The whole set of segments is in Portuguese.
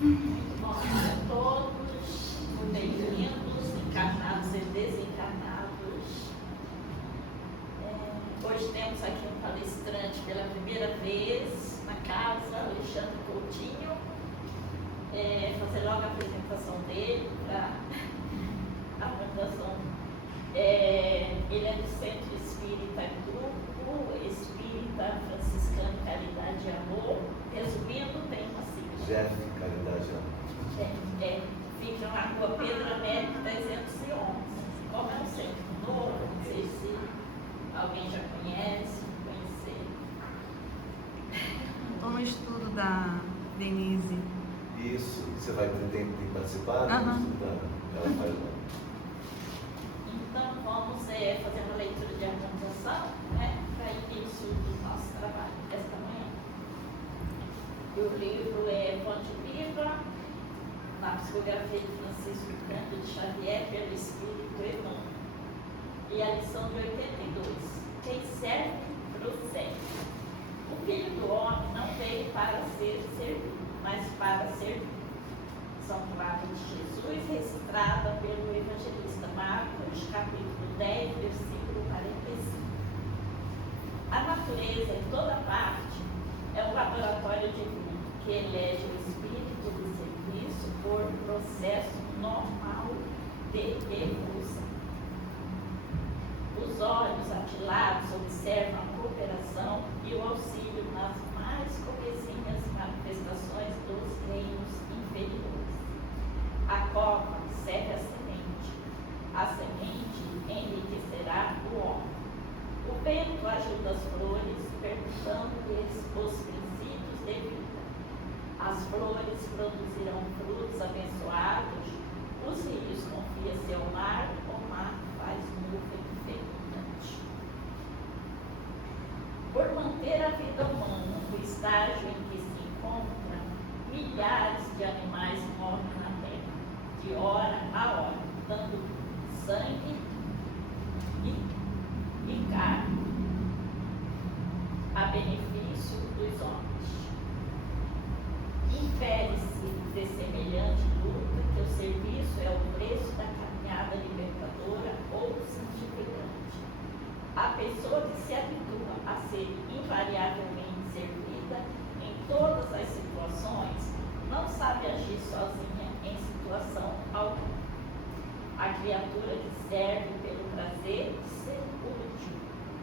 Muito bom dia a todos, bem-vindos, encarnados e desencarnados. Hoje temos aqui um palestrante pela primeira vez na casa, Alexandre Coutinho. Fazer logo a apresentação dele para a apresentação. Ele é do Centro Espírita Grupo Espírita Franciscano Caridade e Amor. Resumindo, tem uma sigla. GEF Caridade e Amor. Fica na rua Pedro Américo 311. Como é um centro novo, não sei se alguém já conhece, conhecer. Um estudo da Denise. Isso, você vai ter participado? Ela faz lá. Então, vamos fazer uma leitura de harmonização, para início do nosso trabalho desta manhã. O livro é Fonte Viva, na psicografia de Francisco Cândido Xavier, pelo Espírito Emmanuel. E a lição de 82. Quem serve, prossegue. O Filho do Homem não veio para ser servido, mas para servir. São palavras de Jesus, registrada pelo evangelista Marcos, capítulo 10, versículo 45. A natureza, em toda parte, é um laboratório divino que elege o espírito do serviço por processo normal de evolução. Os olhos atilados observam a cooperação e o auxílio nas mais comezinhas manifestações dos reinos inferiores. A cova serve a semente enriquecerá o homem. O vento ajuda as flores, perguntando-lhes os princípios de vida. As flores produzirão frutos abençoados, os rios confiam-se ao mar, o mar faz nuvem fecundante. Por manter a vida humana no estágio em que se encontra, milhares de animais morrem na terra, de hora a hora, dando sangue e carne a benefício dos homens. Infere-se de semelhante luta que o serviço é o preço da caminhada libertadora ou santificante. A pessoa que se habitua a ser invariavelmente servida em todas as situações não sabe agir sozinha em situação alguma. A criatura que serve pelo prazer de ser útil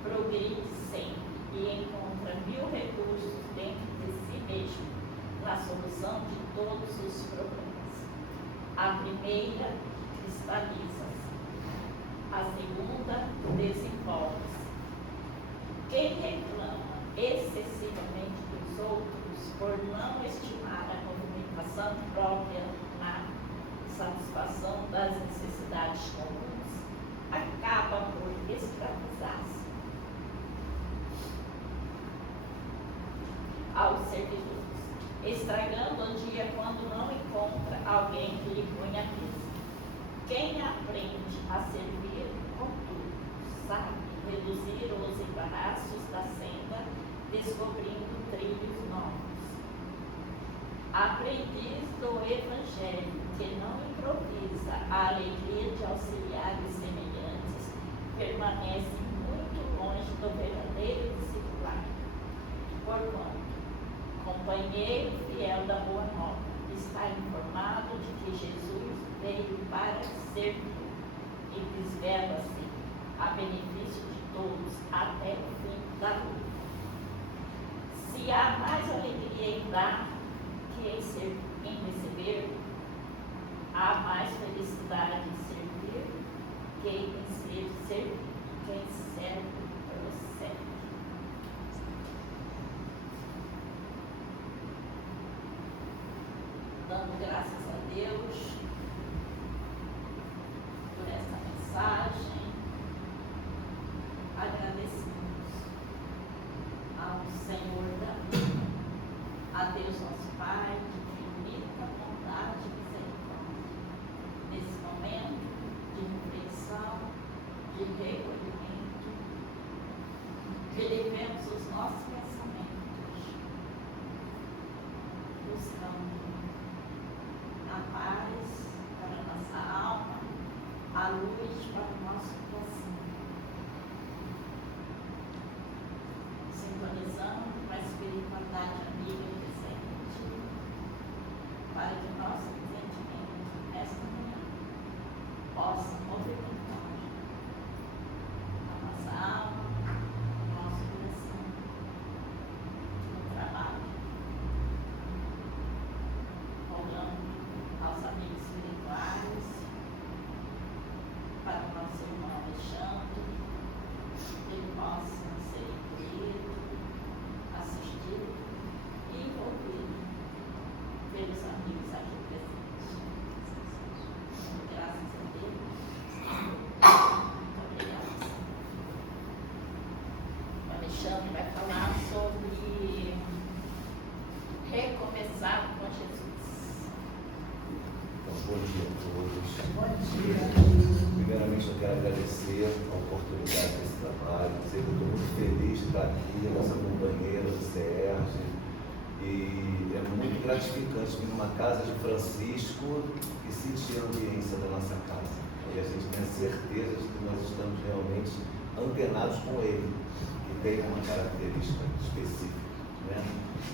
progride sempre e encontra 1000 recursos dentro de si mesmo na solução de todos os problemas. A primeira cristaliza-se, a segunda desenvolve-se. Quem reclama excessivamente dos outros por não estimar a movimentação própria na satisfação das necessidades comuns, acaba por escravizar-se aos servidores, estragando o dia quando não encontra alguém que lhe ponha a mesa. Quem aprende a servir, contudo, sabe reduzir os embaraços da senda, descobrindo trilhos novos. Aprendiz do Evangelho, que não improvisa a alegria de auxiliar os semelhantes, permanece muito longe do verdadeiro discipulado. Porquanto, companheiro fiel da Boa Nova, está informado de que Jesus veio para servir e desvela-se a benefício de todos até o fim da luta. Se há mais alegria em dar que em receber, há mais felicidade em servir que em ser servido. Quem serve, prossegue. Dando graças a Deus por essa mensagem, agradecemos ao Senhor da vida, a Deus nosso Pai, de infinita bondade e misericórdia, nesse momento de reflexão, de recolhimento, que levemos os nossos pensamentos buscando para que o nosso entendimento, nesta manhã, possa movimentar a nossa alma, o nosso coração, no trabalho, olhando aos amigos espirituais, para o nosso irmão Alexandre, que ele possa ser incluído, assistido e envolvido pelos amigos aqui presentes. Graças a Deus. Muito obrigada, Senhor. O Alexandre vai falar sobre recomeçar com Jesus. Então, bom dia a todos. Bom dia. Primeiramente, eu quero agradecer a oportunidade desse trabalho, dizer que eu estou muito feliz de estar aqui, a nossa companheira, o Sérgio, e é muito gratificante vir numa casa de Francisco e sentir a ambiência da nossa casa. E a gente tem a certeza de que nós estamos realmente antenados com ele, que tem uma característica específica, né?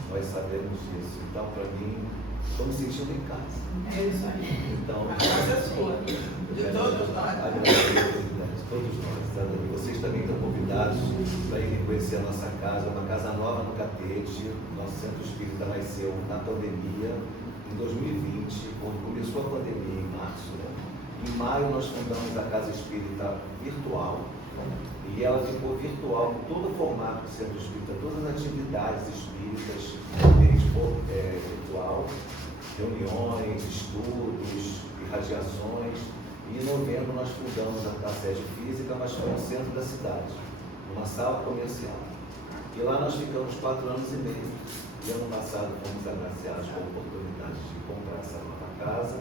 Nós sabemos disso. Então, para mim, estou me sentindo em casa. É isso aí. Então, A casa é sua. De todos nós. Todos nós. Sabe? Vocês também estão convidados para irem conhecer a nossa casa, uma casa nova no Catete. Nosso centro espírita nasceu na pandemia, em 2020, quando começou a pandemia, em março. Né? Em maio, nós fundamos a Casa Espírita Virtual. E ela ficou virtual com todo o formato do centro espírita, todas as atividades espíritas, virtual, reuniões, estudos, irradiações. E em novembro nós fundamos a sede física, mas foi no centro da cidade, numa sala comercial. E lá nós ficamos 4 anos e meio. E ano passado fomos agraciados com a oportunidade de comprar essa nova casa.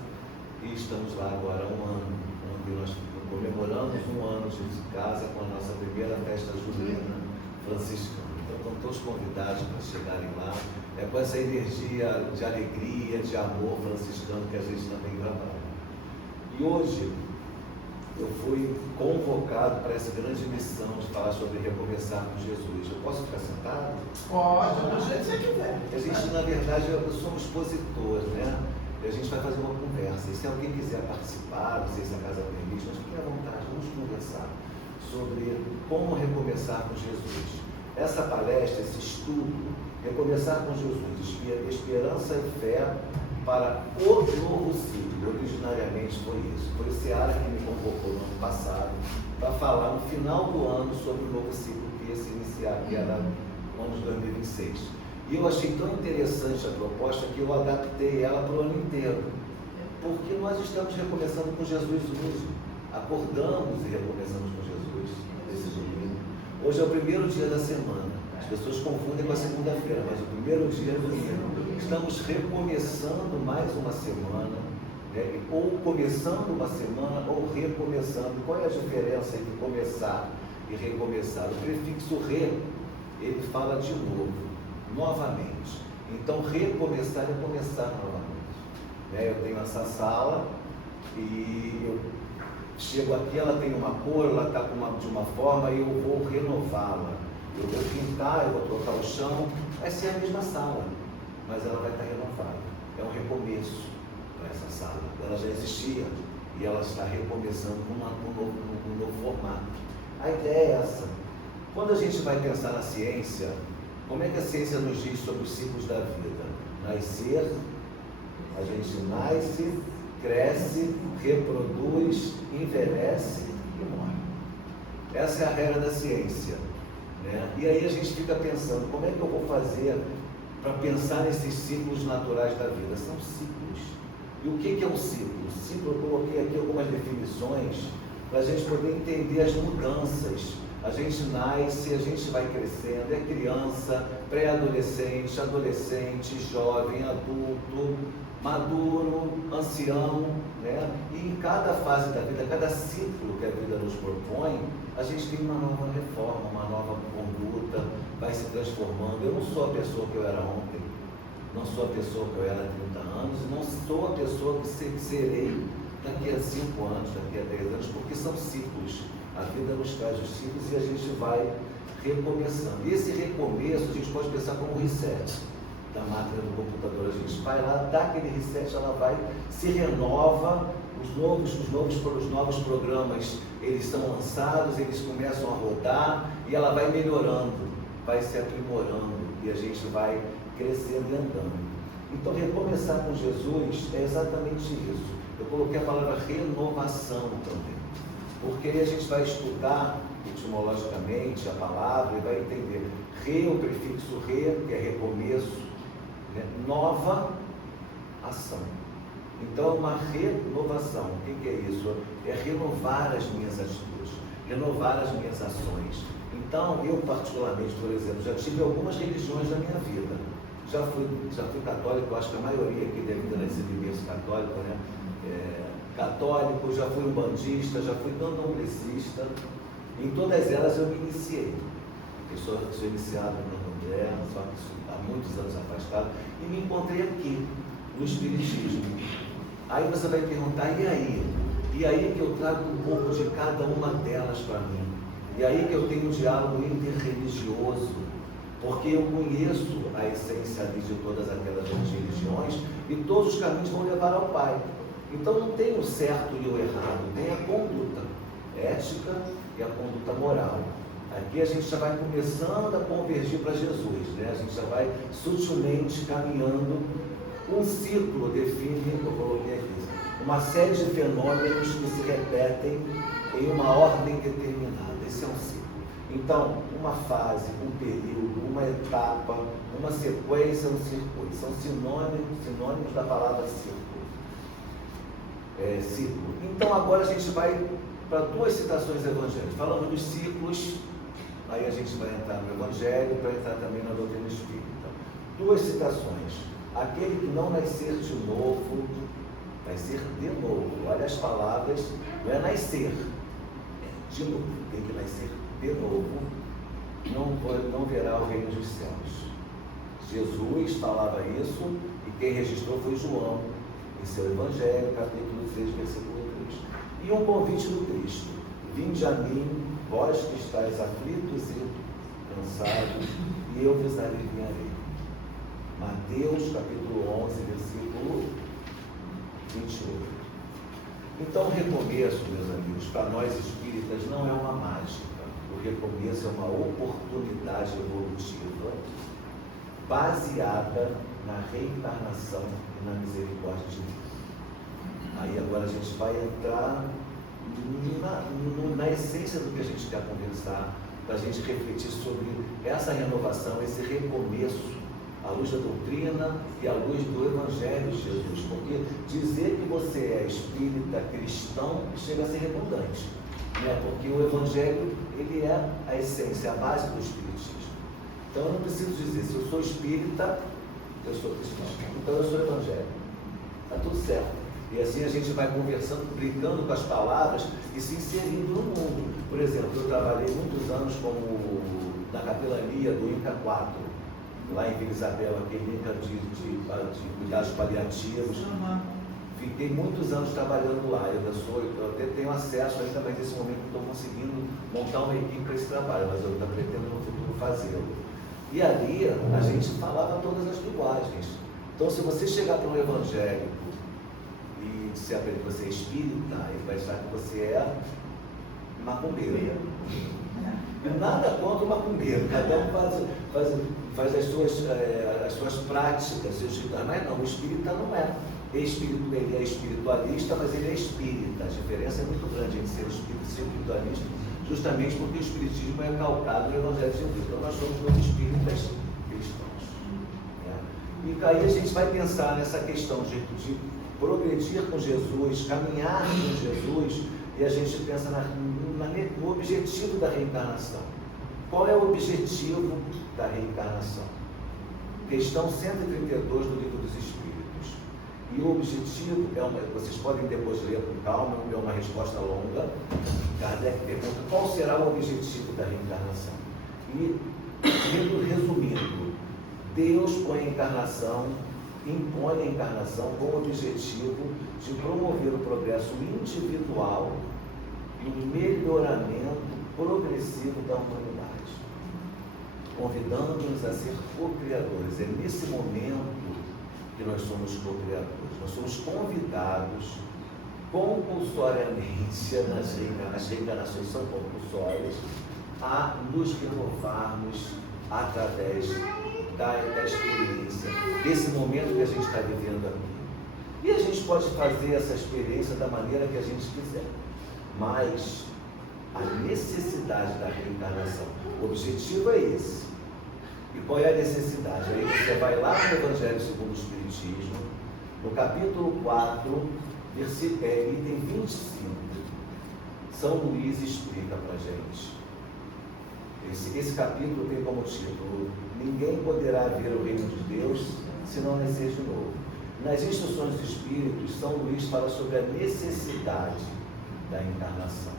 E estamos lá agora há 1 ano, onde nós comemoramos 1 ano de casa com a nossa primeira festa julina franciscana. Então estão todos convidados para chegarem lá. É com essa energia de alegria, de amor franciscano que a gente também trabalha. E hoje eu fui convocado para essa grande missão de falar sobre recomeçar com Jesus. Eu posso ficar sentado? Pode, do jeito que você quiser. A gente, na verdade, eu sou um expositor, né? E a gente vai fazer uma conversa. E se alguém quiser participar, não sei se a casa permite, mas fique à vontade, vamos conversar sobre como recomeçar com Jesus. Essa palestra, esse estudo, recomeçar com Jesus, esperança e fé para o novo ciclo. Originariamente foi isso. Foi o Seara que me convocou no ano passado para falar no final do ano sobre o novo ciclo que ia se iniciar, que era o ano de 2026. E eu achei tão interessante a proposta que eu adaptei ela para o ano inteiro. Porque nós estamos recomeçando com Jesus hoje. Acordamos e recomeçamos com Jesus esse domingo. Hoje é o primeiro dia da semana. As pessoas confundem com a segunda-feira, mas o primeiro dia da semana. Estamos recomeçando mais uma semana, né? Ou começando uma semana, ou recomeçando. Qual é a diferença entre começar e recomeçar? O prefixo re, ele fala de novo. Novamente. Então, recomeçar é começar novamente. Né? Eu tenho essa sala e eu chego aqui, ela tem uma cor, ela está de uma forma e eu vou renová-la. Eu vou pintar, eu vou trocar o chão, vai ser a mesma sala, mas ela vai estar renovada. É um recomeço para essa sala. Ela já existia e ela está recomeçando com um novo formato. A ideia é essa. Quando a gente vai pensar na ciência, como é que a ciência nos diz sobre os ciclos da vida? Nascer, a gente nasce, cresce, reproduz, envelhece e morre. Essa é a regra da ciência. Né? E aí a gente fica pensando, como é que eu vou fazer para pensar nesses ciclos naturais da vida? São ciclos. E o que é um ciclo? O ciclo, eu coloquei aqui algumas definições para a gente poder entender as mudanças. A gente nasce, a gente vai crescendo, é criança, pré-adolescente, adolescente, jovem, adulto, maduro, ancião, né? E em cada fase da vida, cada ciclo que a vida nos propõe, a gente tem uma nova reforma, uma nova conduta, vai se transformando. Eu não sou a pessoa que eu era ontem, não sou a pessoa que eu era há 30 anos, não sou a pessoa que serei daqui a 5 anos, daqui a 10 anos, porque são ciclos. A vida nos traz os ciclos e a gente vai recomeçando. E esse recomeço a gente pode pensar como um reset da máquina do computador. A gente vai lá, dá aquele reset, ela vai, se renova, os novos programas, eles são lançados, eles começam a rodar e ela vai melhorando, vai se aprimorando e a gente vai crescendo e andando. Então, recomeçar com Jesus é exatamente isso. Eu coloquei a palavra renovação também, porque aí a gente vai estudar etimologicamente a palavra e vai entender. Re, o prefixo re, que é recomeço, né? Nova ação. Então, uma renovação. O que é isso? É renovar as minhas atitudes, renovar as minhas ações. Então, eu particularmente, por exemplo, já tive algumas religiões na minha vida. Já fui católico, eu acho que a maioria aqui deve ter nascido em berço católico, né? Católico, já fui umbandista, já fui candomblecista. Em todas elas eu me iniciei. Eu sou iniciado no candomblé, só que há muitos anos afastado, e me encontrei aqui, no Espiritismo. Aí você vai perguntar, e aí? E aí que eu trago um pouco de cada uma delas para mim. E aí que eu tenho um diálogo interreligioso, porque eu conheço a essência ali de todas aquelas religiões e todos os caminhos vão levar ao Pai. Então não tem o certo e o errado, tem a conduta ética e a conduta moral. Aqui a gente já vai começando a convergir para Jesus, né? A gente já vai sutilmente caminhando. Um ciclo define, eu coloquei aqui, uma série de fenômenos que se repetem em uma ordem determinada. Esse é um ciclo. Então, uma fase, um período, uma etapa, uma sequência, um circuito. São sinônimos da palavra ciclo. Ciclo. Então, agora a gente vai para duas citações evangélicas. Falando dos ciclos, aí a gente vai entrar no Evangelho para entrar também na doutrina espírita. Duas citações. Aquele que não nascer de novo, vai ser de novo. Olha as palavras, não é nascer, é de novo. Tem que nascer de novo, não verá o reino dos céus. Jesus falava isso e quem registrou foi João, em seu Evangelho, capítulo 3, versículo 3. E um convite do Cristo: vinde a mim, vós que estáis aflitos e cansados, e eu vos aliviarei. Mateus, capítulo 11, versículo 28. Então, o recomeço, meus amigos, para nós espíritas não é uma mágica. O recomeço é uma oportunidade evolutiva baseada na reencarnação e na misericórdia de Deus. Aí agora a gente vai entrar na essência do que a gente quer conversar, para a gente refletir sobre essa renovação, esse recomeço, à luz da doutrina e à luz do Evangelho de Jesus. Porque dizer que você é espírita, cristão, chega a ser redundante, né? Porque o Evangelho, ele é a essência, a base do espiritismo. Então eu não preciso dizer, se eu sou espírita, eu sou cristão. Então eu sou evangélico. Está tudo certo. E assim a gente vai conversando, brincando com as palavras e se inserindo no mundo. Por exemplo, eu trabalhei muitos anos na capelania do INCA 4, lá em Vila Isabel, aquele INCA de cuidados paliativos. Fiquei muitos anos trabalhando lá. Eu até tenho acesso ainda, mas nesse momento não estou conseguindo montar uma equipe para esse trabalho, mas eu pretendo no futuro fazê-lo. E ali a gente falava todas as linguagens. Então, se você chegar para um evangélico e disser para ele que você é espírita, ele vai achar que você é macumbeiro. Nada contra o macumbeiro, cada um faz as suas práticas, seus rituais, mas não, o espírita não é. Ele é espiritualista, mas ele é espírita. A diferença é muito grande entre ser espírita e ser espiritualista, justamente porque o espiritismo é calcado no Evangelho de Jesus. Então nós somos dois espíritas cristãos. E aí a gente vai pensar nessa questão de progredir com Jesus, caminhar com Jesus, e a gente pensa no objetivo da reencarnação. Qual é o objetivo da reencarnação? Questão 132 do Livro dos Espíritos. E o objetivo, vocês podem depois ler com calma, é uma resposta longa. Kardec pergunta qual será o objetivo da reencarnação. E, resumindo, Deus põe a encarnação, impõe a encarnação com o objetivo de promover o progresso individual e o melhoramento progressivo da humanidade, convidando-nos a ser co-criadores. É nesse momento que nós somos co-criadores. Nós somos convidados compulsoriamente, as reencarnações são compulsórias, a nos renovarmos através da experiência, desse momento que a gente está vivendo aqui. E a gente pode fazer essa experiência da maneira que a gente quiser, mas a necessidade da reencarnação, o objetivo é esse. E qual é a necessidade? Aí você vai lá no Evangelho segundo o Espiritismo, no capítulo 4, item 25. São Luís explica para a gente. Esse capítulo tem como título: Ninguém poderá ver o reino de Deus se não nascer de novo. Nas instruções dos Espíritos, São Luís fala sobre a necessidade da encarnação.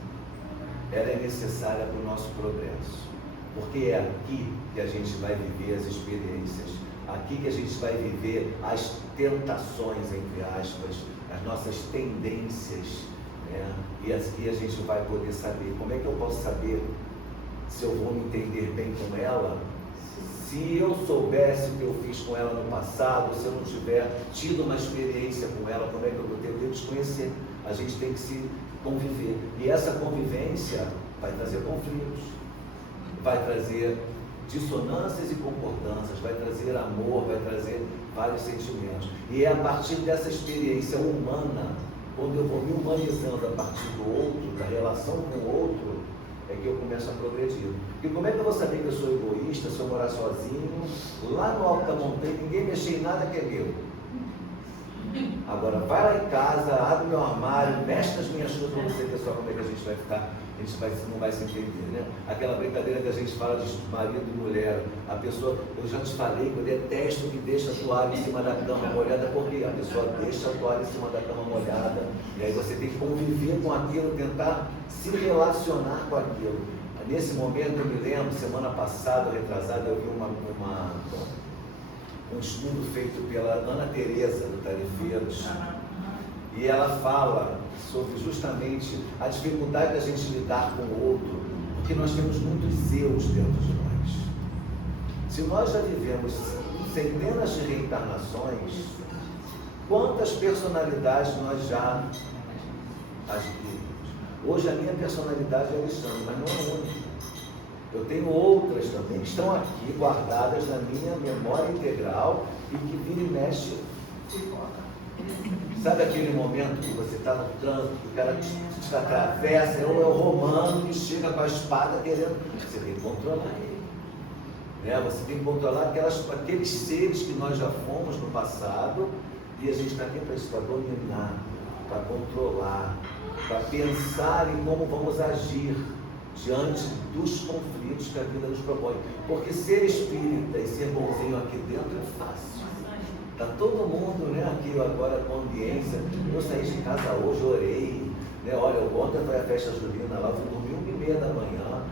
Ela é necessária para o nosso progresso, porque é aqui que a gente vai viver as experiências, aqui que a gente vai viver as tentações, entre aspas, as nossas tendências, né? E aqui a gente vai poder saber. Como é que eu posso saber se eu vou me entender bem com ela? Se eu soubesse o que eu fiz com ela no passado, se eu não tiver tido uma experiência com ela, como é que eu vou ter? Eu tenho que desconhecer. A gente tem que se conviver. E essa convivência vai trazer conflitos, vai trazer dissonâncias e concordâncias, vai trazer amor, vai trazer vários sentimentos. E é a partir dessa experiência humana, quando eu vou me humanizando a partir do outro, da relação com o outro, é que eu começo a progredir. E como é que eu vou saber que eu sou egoísta, se eu morar sozinho, lá no alto da montanha, ninguém mexer em nada que é meu? Agora, vai lá em casa, abre meu armário, mexe nas minhas coisas para você ver só como é que a gente vai ficar. A gente não vai se entender, né? Aquela brincadeira que a gente fala de marido e mulher. A pessoa, eu já te falei que eu detesto que deixa a toalha em cima da cama molhada, porque a pessoa deixa a toalha em cima da cama molhada. E aí você tem que conviver com aquilo, tentar se relacionar com aquilo. Nesse momento, eu me lembro, semana passada, retrasada, eu vi um estudo feito pela Ana Teresa, do Tarefeiros, e ela fala sobre justamente a dificuldade da gente lidar com o outro, porque nós temos muitos eus dentro de nós. Se nós já vivemos centenas de reencarnações, quantas personalidades nós já adquirimos? Hoje a minha personalidade é Alexandre, mas não é única. Eu tenho outras também, que estão aqui guardadas na minha memória integral e que vira e mexe. Sabe aquele momento que você está no trânsito, que o cara te atravessa, é o romano que chega com a espada querendo. Você tem que controlar ele. Né? Você tem que controlar aqueles seres que nós já fomos no passado, e a gente está aqui para isso, para dominar, para controlar, para pensar em como vamos agir diante dos conflitos que a vida nos propõe. Porque ser espírita e ser bonzinho aqui dentro é fácil. Está todo mundo, né, aqui agora com ambiência. Eu saí de casa hoje, orei, né? Olha, ontem foi a festa junina lá, eu fui dormir 1h30 da manhã,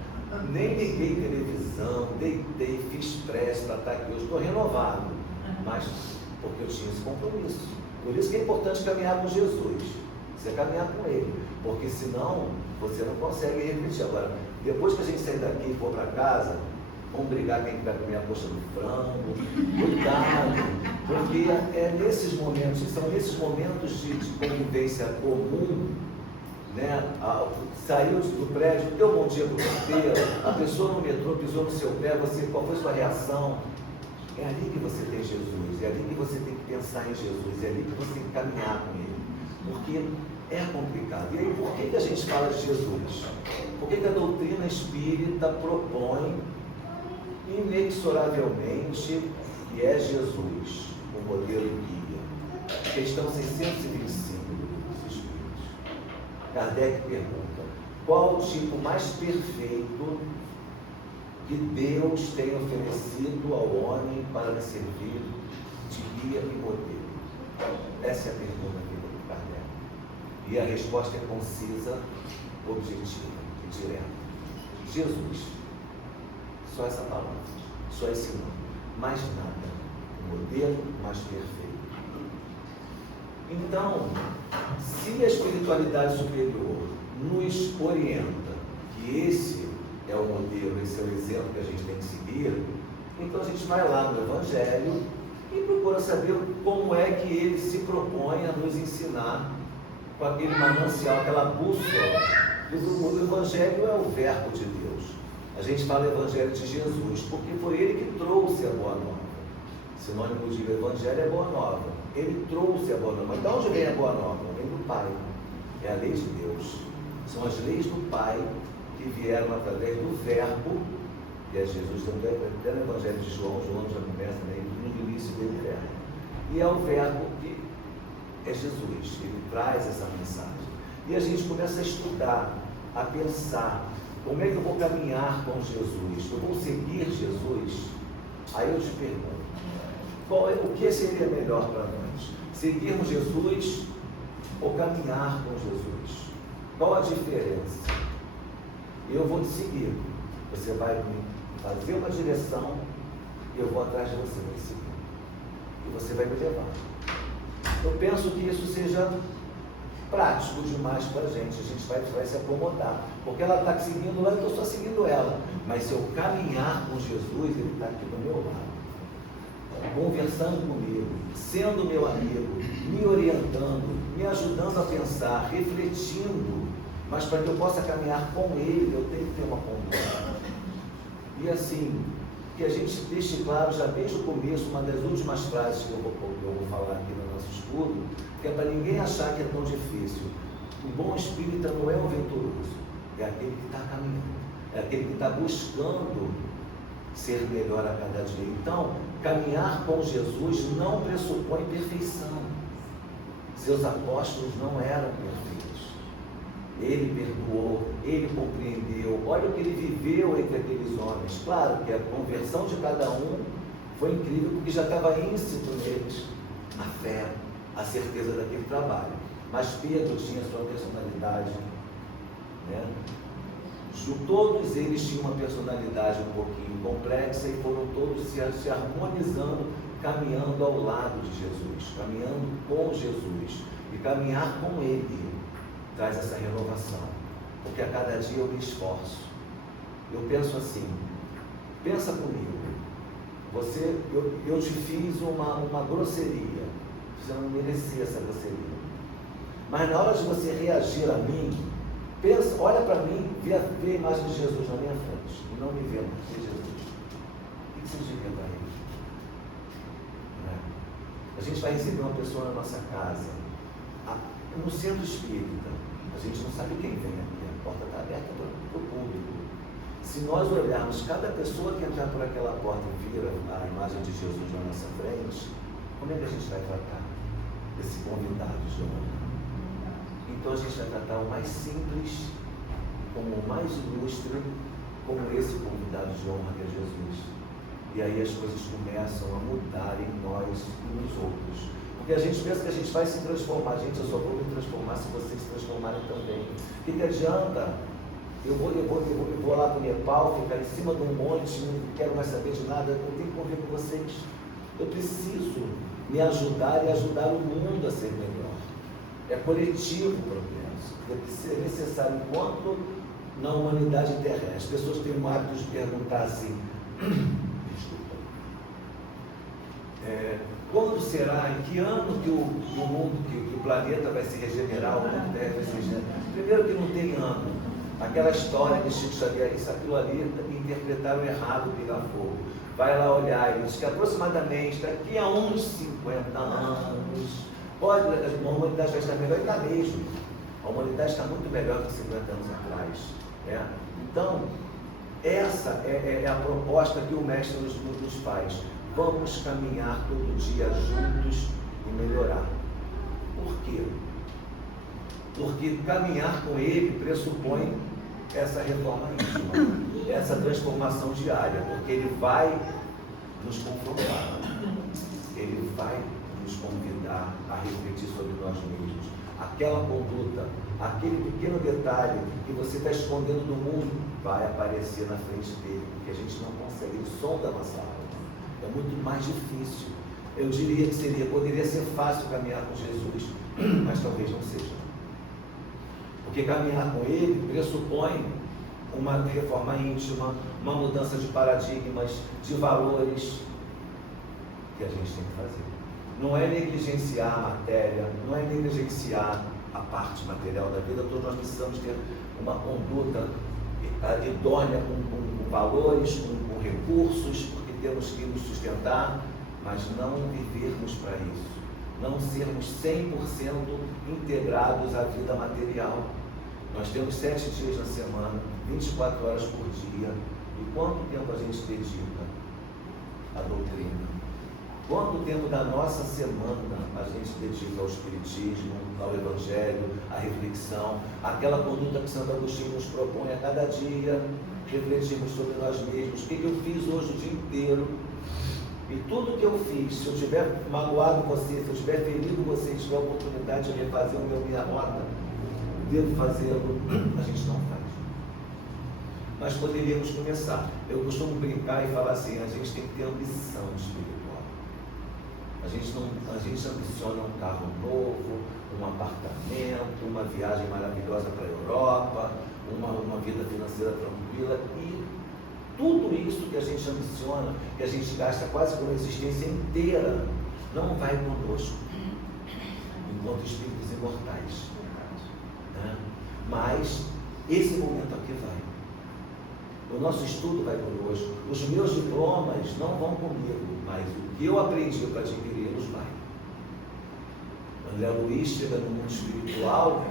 nem liguei televisão, deitei, fiz prece para estar aqui hoje, estou renovado, mas porque eu tinha esse compromisso. Por isso que é importante caminhar com Jesus, você caminhar com Ele, porque senão você não consegue repetir. Agora, depois que a gente sair daqui e for para casa, vamos brigar quem vai comer a coxa do frango, cuidado, porque é nesses momentos, são nesses momentos de convivência comum, né? Saiu do prédio, deu bom dia para o porteiro, a pessoa no metrô pisou no seu pé, qual foi a sua reação? É ali que você tem Jesus, é ali que você tem que pensar em Jesus, é ali que você tem que caminhar com Ele, porque é complicado. E aí, por que a gente fala de Jesus? Por que a doutrina espírita propõe inexoravelmente que é Jesus o modelo guia? Questão 625 do Livro dos Espíritos. Kardec pergunta: qual o tipo mais perfeito que Deus tem oferecido ao homem para lhe servir de guia e modelo? Essa é a pergunta aqui do Kardec. E a resposta é concisa, objetiva e direta. Jesus. Só essa palavra, só esse nome, mais nada, o modelo mais perfeito. Então, se a espiritualidade superior nos orienta que esse é o modelo, esse é o exemplo que a gente tem que seguir, então a gente vai lá no Evangelho e procura saber como é que ele se propõe a nos ensinar com aquele manancial, aquela bússola. O Evangelho é o verbo de Deus. A gente fala Evangelho de Jesus, porque foi ele que trouxe a boa nova. Sinônimo de Evangelho é boa nova. Ele trouxe a boa nova. Mas de onde vem a boa nova? Vem do Pai. É a lei de Deus. São as leis do Pai que vieram através do verbo, que é Jesus. Até no Evangelho de João já começa, né? No início do verbo. E é o verbo que é Jesus. Ele traz essa mensagem. E a gente começa a estudar, a pensar, como é que eu vou caminhar com Jesus? Eu vou seguir Jesus? Aí eu te pergunto, o que seria melhor para nós? Seguirmos Jesus ou caminhar com Jesus? Qual a diferença? Eu vou te seguir, você vai me fazer uma direção e eu vou atrás de você, vou te seguir. E você vai me levar. Eu penso que isso seja prático demais para a gente vai se acomodar, porque ela está seguindo lá e eu estou só seguindo ela, mas se eu caminhar com Jesus, ele está aqui do meu lado, conversando comigo, sendo meu amigo, me orientando, me ajudando a pensar, refletindo, mas para que eu possa caminhar com ele, eu tenho que ter uma conduta. E assim, que a gente deixe claro já desde o começo, uma das últimas frases que eu vou falar aqui no nosso estudo, que é para ninguém achar que é tão difícil. O bom espírita não é o venturoso, é aquele que está caminhando, é aquele que está buscando ser melhor a cada dia. Então, caminhar com Jesus não pressupõe perfeição. Seus apóstolos não eram perfeitos. Ele perdoou, ele compreendeu. Olha o que ele viveu entre aqueles homens. Claro que a conversão de cada um foi incrível, porque já estava íncito neles a fé, a certeza daquele trabalho. Mas Pedro tinha sua personalidade, né? Todos eles tinham uma personalidade um pouquinho complexa e foram todos se harmonizando, caminhando ao lado de Jesus, caminhando com Jesus. E caminhar com Ele traz essa renovação, porque a cada dia eu me esforço. Eu penso assim, pensa comigo, eu te fiz uma grosseria, você não merecia essa grosseria, mas na hora de você reagir a mim, pensa, olha para mim, vê a imagem de Jesus na minha frente, e não me vê, vê Jesus. O que você diria para ele? A gente vai receber uma pessoa na nossa casa, no centro espírita, a gente não sabe quem vem aqui, a porta está aberta para o público. Se nós olharmos cada pessoa que entrar por aquela porta e vir a imagem de Jesus na nossa frente, como é que a gente vai tratar esse convidado de honra? Então a gente vai tratar o mais simples como o mais ilustre, como esse convidado de honra que é Jesus. E aí as coisas começam a mudar em nós e nos outros. Porque a gente pensa que a gente vai se transformar. Gente, eu só vou me transformar se vocês se transformarem também. O que adianta? Eu vou lá para o Nepal, ficar em cima de um monte, não quero mais saber de nada, eu tenho que conviver com vocês. Eu preciso me ajudar e ajudar o mundo a ser melhor. É coletivo o progresso. É necessário, enquanto na humanidade terrestre. As pessoas têm o hábito de perguntar assim, desculpa, quando será, em que ano que o mundo, que o planeta vai se regenerar, o mundo terrestre vai se regenerar? Primeiro que não tem ano. Aquela história de Chico Xavier, aquilo ali interpretaram errado o Pinga-Fogo. Vai lá olhar, ele diz que aproximadamente daqui a uns 50 anos, a humanidade vai estar melhor, e está mesmo. A humanidade está muito melhor que 50 anos atrás. Né? Então, essa é a proposta que o Mestre nos faz. Vamos caminhar todo dia juntos e melhorar. Por quê? Porque caminhar com Ele pressupõe essa reforma íntima, essa transformação diária, porque Ele vai nos confrontar, Ele vai nos convidar a refletir sobre nós mesmos. Aquela conduta, aquele pequeno detalhe que você está escondendo do mundo, vai aparecer na frente dele, porque a gente não consegue, ele sonda a nossa alma. É muito mais difícil. Eu diria que poderia ser fácil caminhar com Jesus, mas talvez não seja. Porque caminhar com Ele pressupõe uma reforma íntima, uma mudança de paradigmas, de valores. que a gente tem que fazer. Não é negligenciar a matéria, não é negligenciar a parte material da vida. Todos nós precisamos ter uma conduta idônea, com valores, com recursos, porque temos que nos sustentar, mas não vivermos para isso. Não sermos 100% integrados à vida material. Nós temos 7 dias na semana, 24 horas por dia. E quanto tempo a gente dedica à doutrina? Quanto tempo da nossa semana a gente dedica ao Espiritismo, ao Evangelho, à reflexão, àquela conduta que Santo Agostinho nos propõe a cada dia, refletirmos sobre nós mesmos, o que eu fiz hoje o dia inteiro, e tudo que eu fiz, se eu tiver magoado você, se eu tiver ferido você, se tiver a oportunidade de refazer minha rota, devo fazê-lo, a gente não faz. Mas poderíamos começar. Eu costumo brincar e falar assim, a gente tem que ter ambição espiritual. A gente ambiciona um carro novo, um apartamento, uma viagem maravilhosa para a Europa, uma vida financeira tranquila, e tudo isso que a gente ambiciona, que a gente gasta quase com a existência inteira, não vai conosco, enquanto espíritos imortais. Né? Mas esse momento aqui vai. O nosso estudo vai conosco. Os meus diplomas não vão comigo, mas o que eu aprendi para adquiri-los vai. André Luiz chega no mundo espiritual,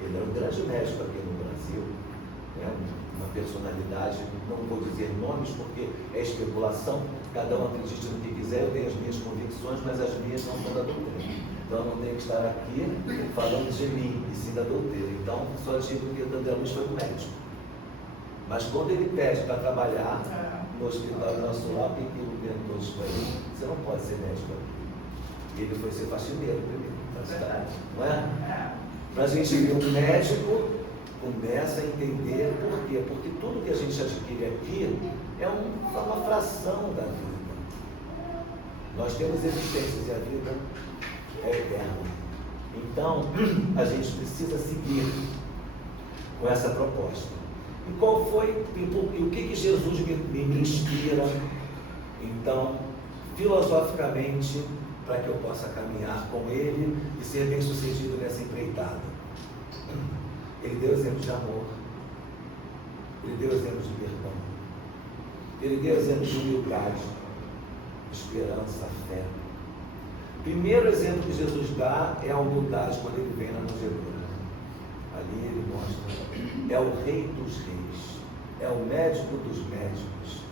ele é um grande médico aqui no Brasil, né? Uma personalidade, não vou dizer nomes porque é especulação, cada um acredita no que quiser, eu tenho as minhas convicções, mas as minhas não são da doutrina. Então eu não tenho que estar aqui falando de mim, e sim da doutrina. Então só digo que o André Luiz foi um médico. Mas quando ele pede para trabalhar no Hospital Nosso Lar, quem orientou isso para ele? Você não pode ser médico aqui. Ele foi ser faxineiro primeiro, na cidade, não é? Para a gente ver um médico, começa a entender por quê? Porque tudo que a gente adquire aqui é uma fração da vida. Nós temos existências e a vida é eterna. Então, a gente precisa seguir com essa proposta. E qual foi, e o que Jesus me inspira, então, filosoficamente, para que eu possa caminhar com Ele e ser bem sucedido nessa empreitada? Ele deu exemplo de amor, Ele deu exemplo de perdão, Ele deu exemplo de humildade, esperança, fé. O primeiro exemplo que Jesus dá é a humildade quando Ele vem na manjedoura. Ali Ele mostra, é o Rei dos Reis, é o médico dos médicos,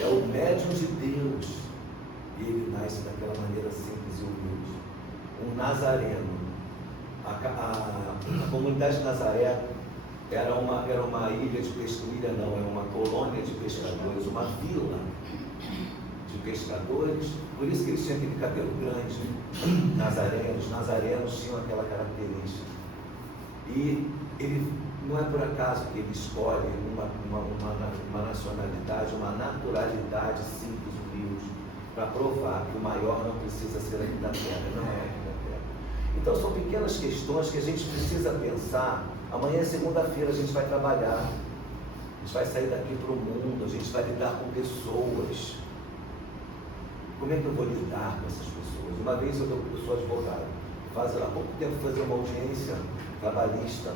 é o médium de Deus, e Ele nasce daquela maneira simples e humilde. Um nazareno. A comunidade de Nazaré era uma ilha de pescadores, não, era uma colônia de pescadores, uma vila de pescadores, por isso que eles tinham aquele cabelo grande, nazarenos tinham aquela característica. E ele, não é por acaso que ele escolhe uma nacionalidade, uma naturalidade simples, humilde, para provar que o maior não precisa ser aqui da terra, não é aqui da terra. Então são pequenas questões que a gente precisa pensar. Amanhã é segunda-feira, a gente vai trabalhar, a gente vai sair daqui para o mundo, a gente vai lidar com pessoas. Como é que eu vou lidar com essas pessoas? Uma vez eu sou advogado, há pouco tempo fazer uma audiência trabalhista,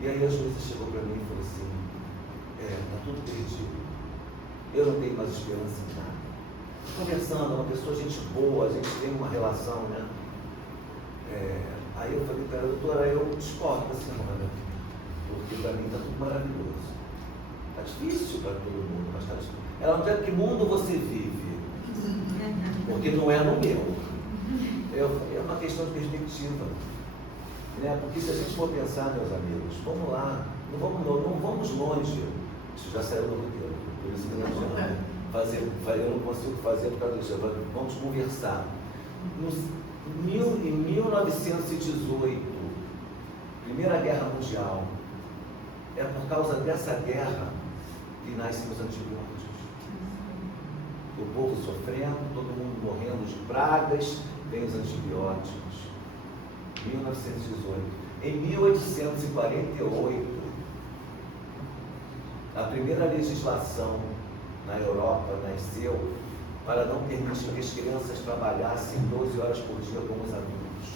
e aí a juíza chegou para mim e falou assim, está tudo perdido, eu não tenho mais esperança em nada. Conversando, uma pessoa, gente boa, a gente tem uma relação, né? Aí eu falei para ela, doutora, eu discordo da senhora, porque para mim está tudo maravilhoso. Está difícil para todo mundo, mas está difícil. Ela não sabe que mundo você vive, porque não é no meu. Eu falei, é uma questão de perspectiva. Né? Porque se a gente for pensar, meus amigos, vamos lá, não vamos longe. Isso já saiu do roteiro, por isso que não adianta eu não consigo fazer por causa disso. Vamos conversar. Em 1918, Primeira Guerra Mundial, é por causa dessa guerra que nascem os antibióticos. O povo sofrendo, todo mundo morrendo de pragas, vem os antibióticos. 1918. Em 1848, a primeira legislação na Europa nasceu para não permitir que as crianças trabalhassem 12 horas por dia como os adultos.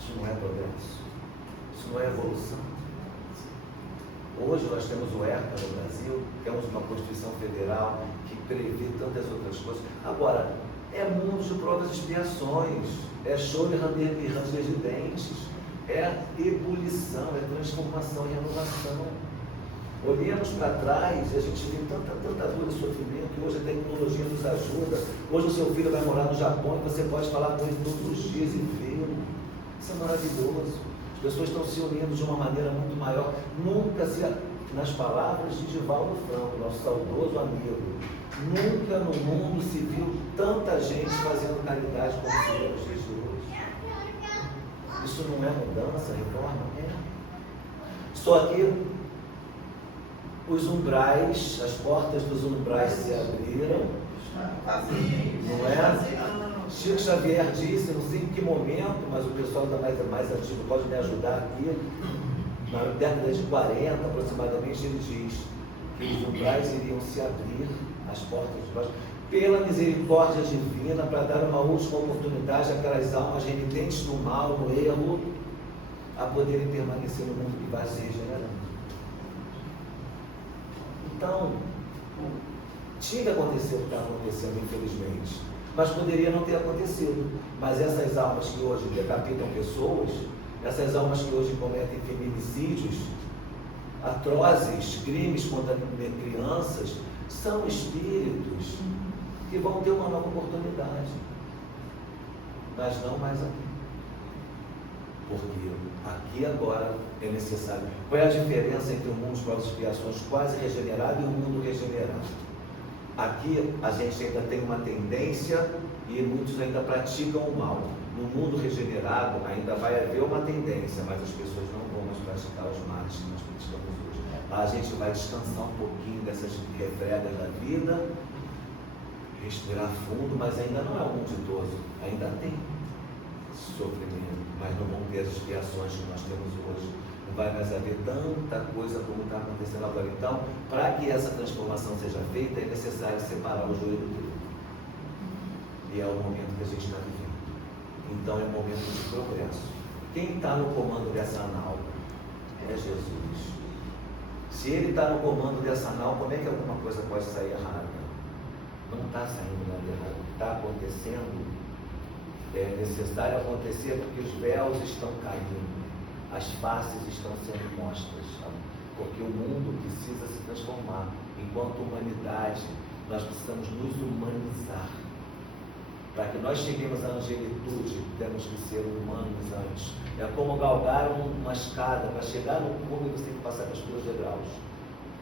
Isso não é progresso. Isso não é evolução. Hoje nós temos o ECA no Brasil, temos uma Constituição Federal que prevê tantas outras coisas. Agora, é mundo de provas e expiações, é choro e ranger de dentes, é ebulição, é transformação e renovação. Olhamos para trás e a gente vê tanta dor e sofrimento, que hoje a tecnologia nos ajuda. Hoje o seu filho vai morar no Japão e você pode falar com ele todos os dias e vê-lo. Isso é maravilhoso. As pessoas estão se unindo de uma maneira muito maior. Nunca se, nas palavras de Divaldo Franco, nosso saudoso amigo, nunca no mundo se viu tanta gente fazendo caridade como se vê nos dias de hoje. Isso não é mudança, reforma? É. Só que os umbrais, as portas dos umbrais se abriram. Não é? Chico Xavier disse, não sei em que momento, mas o pessoal da mais antigo pode me ajudar aqui, na década de 40 aproximadamente, ele diz que os umbrais iriam se abrir, as portas dos umbrais, pela misericórdia divina, para dar uma última oportunidade àquelas almas renitentes do mal, no erro, a poderem permanecer no mundo que vai se regenerando. Então, tinha que acontecer o que está acontecendo, infelizmente, mas poderia não ter acontecido. Mas essas almas que hoje decapitam pessoas, essas almas que hoje cometem feminicídios, atrozes, crimes contra crianças, são espíritos que vão ter uma nova oportunidade, mas não mais aqui. Porque aqui agora é necessário. Qual é a diferença entre o mundo de provas e expiações quase regenerado e o mundo regenerado? Aqui a gente ainda tem uma tendência e muitos ainda praticam o mal. No mundo regenerado ainda vai haver uma tendência, mas as pessoas não vão mais praticar os males que nós praticamos hoje. A gente vai descansar um pouquinho dessas refregas da vida, respirar fundo, mas ainda não é um mundo ditoso, ainda tem sofrimento, mas não vão ter as expiações que nós temos hoje. Não vai mais haver tanta coisa como está acontecendo agora. Então, para que essa transformação seja feita, é necessário separar o joio do trigo. E é o momento que a gente está vivendo. Então, é um momento de progresso. Quem está no comando dessa nau é Jesus. Se ele está no comando dessa nau, como é que alguma coisa pode sair errada? Não está saindo nada errado. O que está acontecendo é necessário acontecer porque os véus estão caindo, as faces estão sendo mostras, porque o mundo precisa se transformar. Enquanto humanidade, nós precisamos nos humanizar. Para que nós cheguemos à angelitude, temos que ser humanos antes. É como galgar uma escada. Para chegar no cume, você tem que passar pelos degraus,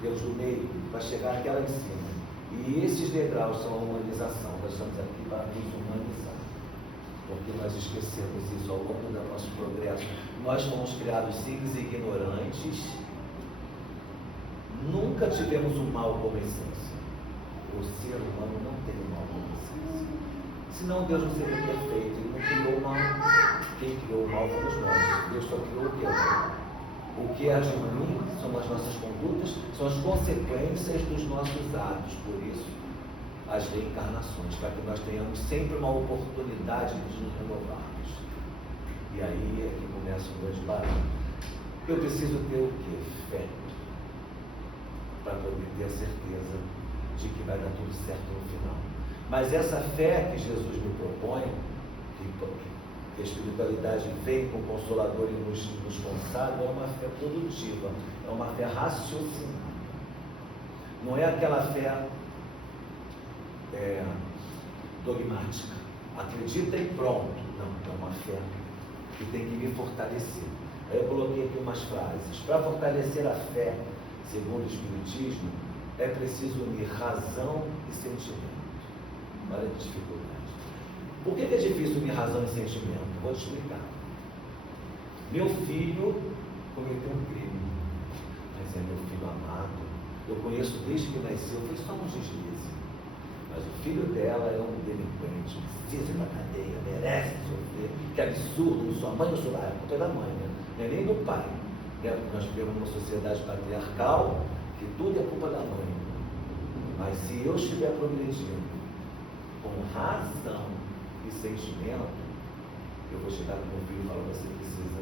pelos do meio, para chegar àquela em cima. E esses degraus são a humanização. Nós estamos aqui para nos humanizar, porque nós esquecemos isso ao longo do nosso progresso. Nós fomos criados simples e ignorantes, nunca tivemos o mal como essência. O ser humano não tem o mal como essência. Senão Deus não seria perfeito, Ele não criou o mal. Quem criou o mal fomos nós. Deus só criou o que é bom. O que é de ruim são as nossas condutas, são as consequências dos nossos atos. Por isso, as reencarnações, para que nós tenhamos sempre uma oportunidade de nos renovarmos. E aí é que começa o grande barulho. Eu preciso ter o quê? Fé. Para poder ter a certeza de que vai dar tudo certo no final. Mas essa fé que Jesus me propõe, que a espiritualidade vem com o Consolador e nos consagra, é uma fé produtiva, é uma fé raciocinada. Não é aquela fé dogmática. Acredita e pronto. Não, é uma fé que tem que me fortalecer. Aí eu coloquei aqui umas frases. Para fortalecer a fé, segundo o Espiritismo, é preciso unir razão e sentimento. Olha a dificuldade. Por que é difícil unir razão e sentimento? Vou te explicar. Meu filho cometeu um crime, mas é meu filho amado. Eu conheço desde que nasceu, foi só uns deslizes. Mas o filho dela é um delinquente, precisa ir na cadeia, merece sofrer. Que absurdo, sua mãe ou sua mãe, a culpa é da mãe, né? Não é nem do pai. Nós vivemos numa sociedade patriarcal que tudo é culpa da mãe. Mas se eu estiver progredindo com razão e sentimento, eu vou chegar para o meu filho e falar: você precisa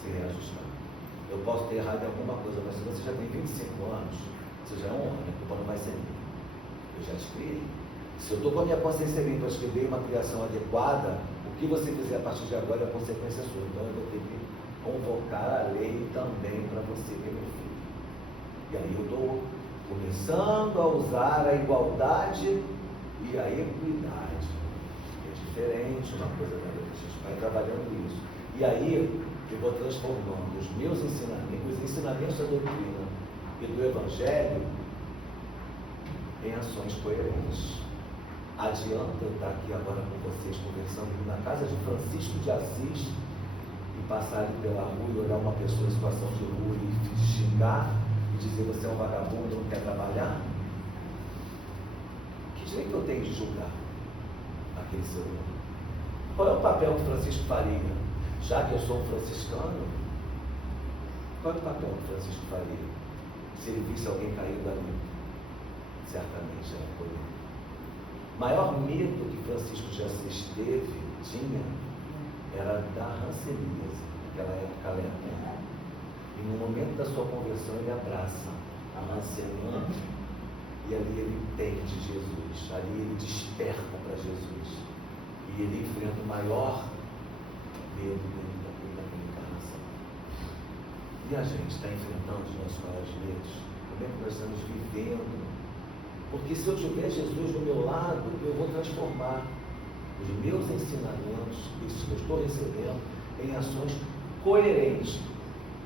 se reajustar. Eu posso ter errado em alguma coisa, mas se você já tem 25 anos, você já é um homem, a culpa não vai ser minha. Eu já te criei. Se eu estou com a minha consciência limpa, eu dei uma criação adequada, o que você fizer a partir de agora é a consequência sua. Então eu vou ter que convocar a lei também para você, que é meu filho. E aí eu estou começando a usar a igualdade e a equidade. É diferente uma coisa da outra. A gente vai trabalhando isso. E aí eu vou transformando os meus ensinamentos, os ensinamentos da doutrina e do Evangelho em ações coerentes. Adianta eu estar aqui agora com vocês conversando na casa de Francisco de Assis e passar ali pela rua e olhar uma pessoa em situação de rua e xingar e dizer: você é um vagabundo, não quer trabalhar? Que direito eu tenho de julgar aquele ser humano? Qual é o papel que Francisco faria? Já que eu sou um franciscano, qual é o papel que Francisco faria? Se ele visse alguém caído ali, certamente era por ele. O maior medo que Francisco de Assis tinha era da hanseníase, naquela época alemã. E no momento da sua conversão ele abraça a hanseníase e ali ele entende Jesus, ali ele desperta para Jesus e ele enfrenta o maior medo dele daquela encarnação. E a gente está enfrentando os nossos maiores medos? Como é que nós estamos vivendo? Porque se eu tiver Jesus do meu lado, eu vou transformar os meus ensinamentos, esses que eu estou recebendo, em ações coerentes.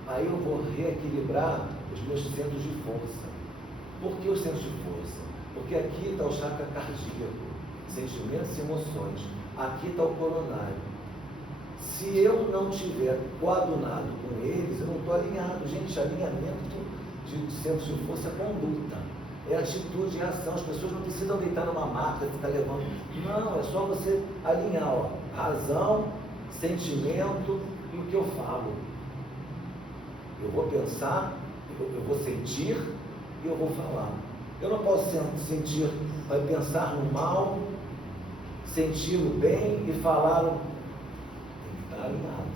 Aí eu vou reequilibrar os meus centros de força. Por que os centros de força? Porque aqui está o chakra cardíaco, sentimentos e emoções. Aqui está o coronário. Se eu não estiver coadunado com eles, eu não estou alinhado. Gente, alinhamento de centros de força é conduta. É atitude e ação. As pessoas não precisam deitar numa maca e ficar levando. Não, é só você alinhar, ó, razão, sentimento e o que eu falo. Eu vou pensar, eu vou sentir e eu vou falar. Eu não posso sentir, vai pensar no mal, sentir o bem e falar o... Tem que estar alinhado.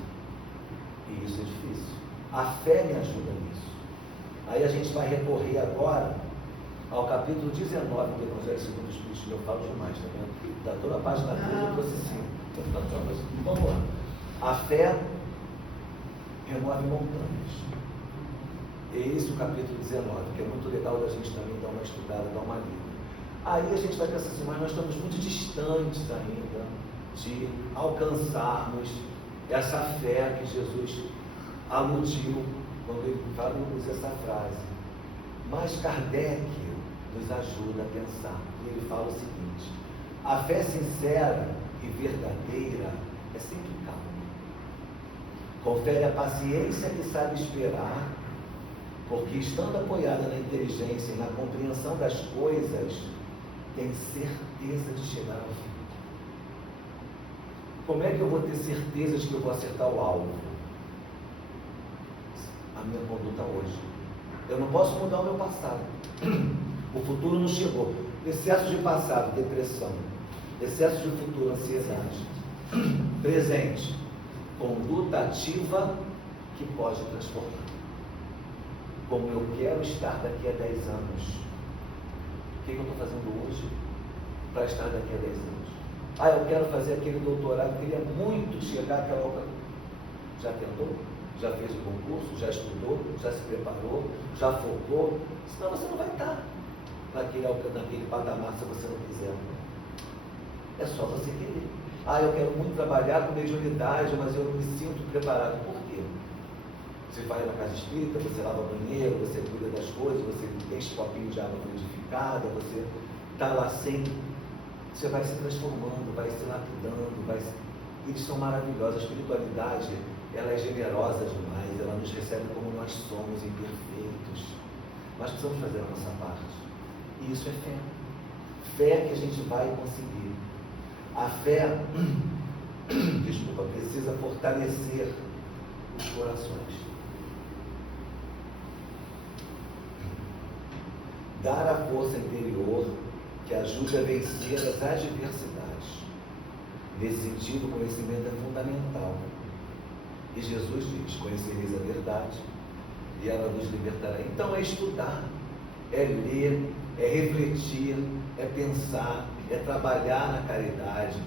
E isso é difícil. A fé me ajuda nisso. Aí a gente vai recorrer agora ao capítulo 19 do Evangelho segundo o Espírito. Eu falo demais, tá vendo? Está toda a página 3, eu trouxe 5. Vamos lá. A fé remove montanhas. É esse o capítulo 19, que é muito legal da gente também dar uma estudada, dar uma lida. Aí a gente vai pensar assim: mas nós estamos muito distantes ainda de alcançarmos essa fé que Jesus aludiu quando ele falou essa frase. Mas Kardec nos ajuda a pensar. E ele fala o seguinte: a fé sincera e verdadeira é sempre calma. Confere a paciência que sabe esperar, porque estando apoiada na inteligência e na compreensão das coisas, tem certeza de chegar ao fim. Como é que eu vou ter certeza de que eu vou acertar o alvo? A minha conduta hoje. Eu não posso mudar o meu passado. O futuro não chegou. Excesso de passado, depressão. Excesso de futuro, ansiedade. Presente, conduta ativa que pode transformar. Como eu quero estar daqui a 10 anos. O que eu estou fazendo hoje para estar daqui a 10 anos? Eu quero fazer aquele doutorado, queria muito chegar àquela outra. Já tentou? Já fez o concurso? Já estudou? Já se preparou? Já focou? Senão você não vai estar naquele patamar se você não quiser. É só você querer. Eu quero muito trabalhar com mediunidade, mas eu não me sinto preparado. Por quê? Você vai na casa espírita, você lava banheiro, você cuida das coisas, você enche copinho de água fluidificada, você está lá sempre. Você vai se transformando, vai se lapidando, eles são maravilhosos. A espiritualidade, ela é generosa demais, ela nos recebe como nós somos, imperfeitos. Nós precisamos fazer a nossa parte. E isso é fé. Fé que a gente vai conseguir. A fé, precisa fortalecer os corações. dar a força interior que ajude a vencer as adversidades. Nesse sentido, o conhecimento é fundamental. E Jesus diz: conhecereis a verdade e ela vos libertará. Então é estudar, é ler, é refletir, é pensar, é trabalhar na caridade.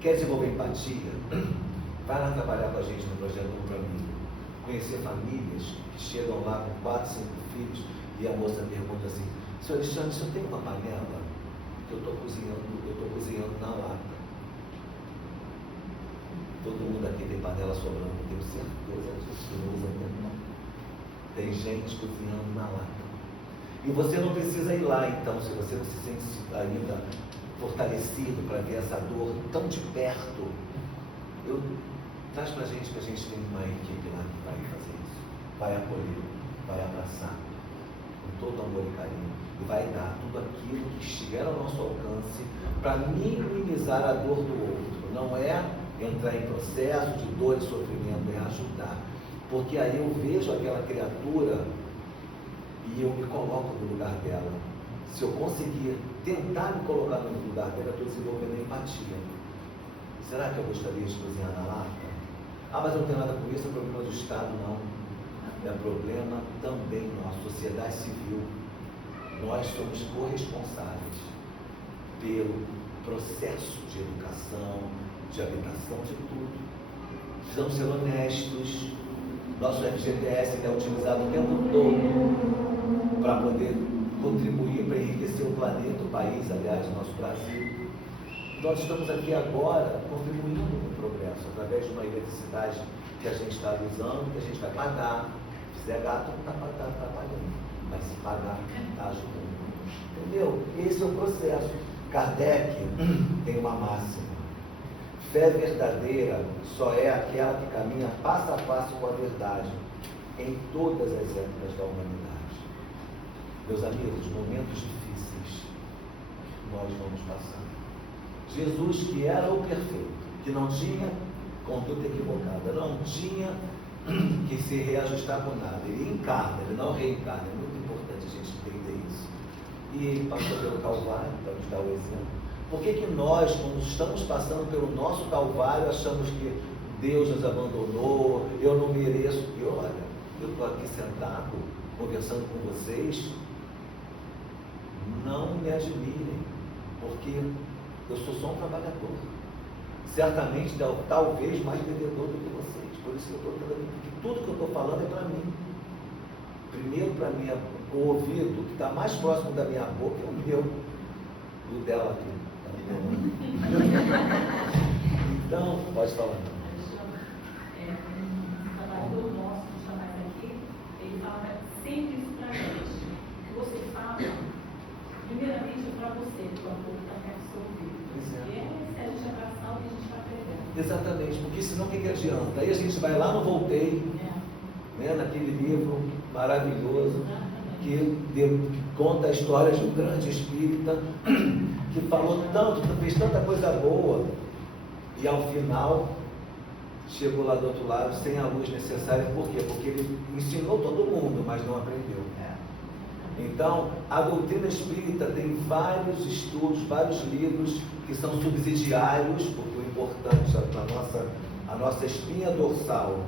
Quer desenvolver empatia? Vai lá trabalhar com a gente no projeto Um Caminho. Conhecer famílias que chegam lá com 4, 5 filhos e a moça pergunta assim: senhor Alexandre, o senhor tem uma panela? Que eu estou cozinhando na lata. Todo mundo aqui tem panela sobrando, tenho certeza disso, que não usa mesmo. Tem gente cozinhando na lata. E você não precisa ir lá, então, se você não se sente ainda fortalecido para ver essa dor tão de perto. Traz para a gente que a gente tem uma equipe lá que vai fazer isso. Vai acolher, vai abraçar, com todo amor e carinho. E vai dar tudo aquilo que estiver ao nosso alcance para minimizar a dor do outro. Não é entrar em processo de dor e sofrimento, é ajudar. Porque aí eu vejo aquela criatura e eu me coloco no lugar dela. Se eu conseguir tentar me colocar no lugar dela, eu estou desenvolvendo empatia. Será que eu gostaria de cozinhar na lata? Ah, mas eu não tenho nada com isso, é problema do Estado, não. É problema também nossa sociedade civil. Nós somos corresponsáveis pelo processo de educação, de habitação, de tudo. Precisamos ser honestos. Nosso FGTS é utilizado o tempo todo para poder contribuir para enriquecer o planeta, o país, aliás, o nosso Brasil. Nós estamos aqui agora contribuindo com o progresso, através de uma eletricidade que a gente está usando, que a gente vai pagar. Se fizer gato, não está pagando. Mas se pagar, está ajudando. Entendeu? Esse é o processo. Kardec tem uma máxima: fé verdadeira só é aquela que caminha passo a passo com a verdade em todas as épocas da humanidade. Meus amigos, momentos difíceis nós vamos passar. Jesus, que era o perfeito, que não tinha conduta equivocada, não tinha que se reajustar com nada, ele encarna, ele não reencarna. É muito importante a gente entender isso. E ele passou pelo Calvário para nos dar o exemplo. Por que nós, quando estamos passando pelo nosso Calvário, achamos que Deus nos abandonou, eu não mereço? E olha, eu estou aqui sentado, conversando com vocês, não me admirem, porque eu sou só um trabalhador. Certamente, talvez mais vendedor do que vocês. Por isso que eu estou falando, porque tudo que eu estou falando é para mim. Primeiro para mim, o ouvido, que está mais próximo da minha boca, é o meu, e o dela aqui. Então, pode falar. O trabalhador nosso que está mais aqui, ele fala sempre isso para a gente. O que você fala, primeiramente é para você, para o povo que está perto do seu ouvido. Porque se a gente abraçar o que a gente está perdendo. Exatamente, porque senão o que adianta? Aí a gente vai lá no Voltei, né, naquele livro maravilhoso, que conta a história de um grande espírita que falou tanto, fez tanta coisa boa, e ao final chegou lá do outro lado sem a luz necessária. Por quê? Porque ele ensinou todo mundo, mas não aprendeu. Então, a doutrina espírita tem vários estudos, vários livros que são subsidiários, porque o importante, a nossa espinha dorsal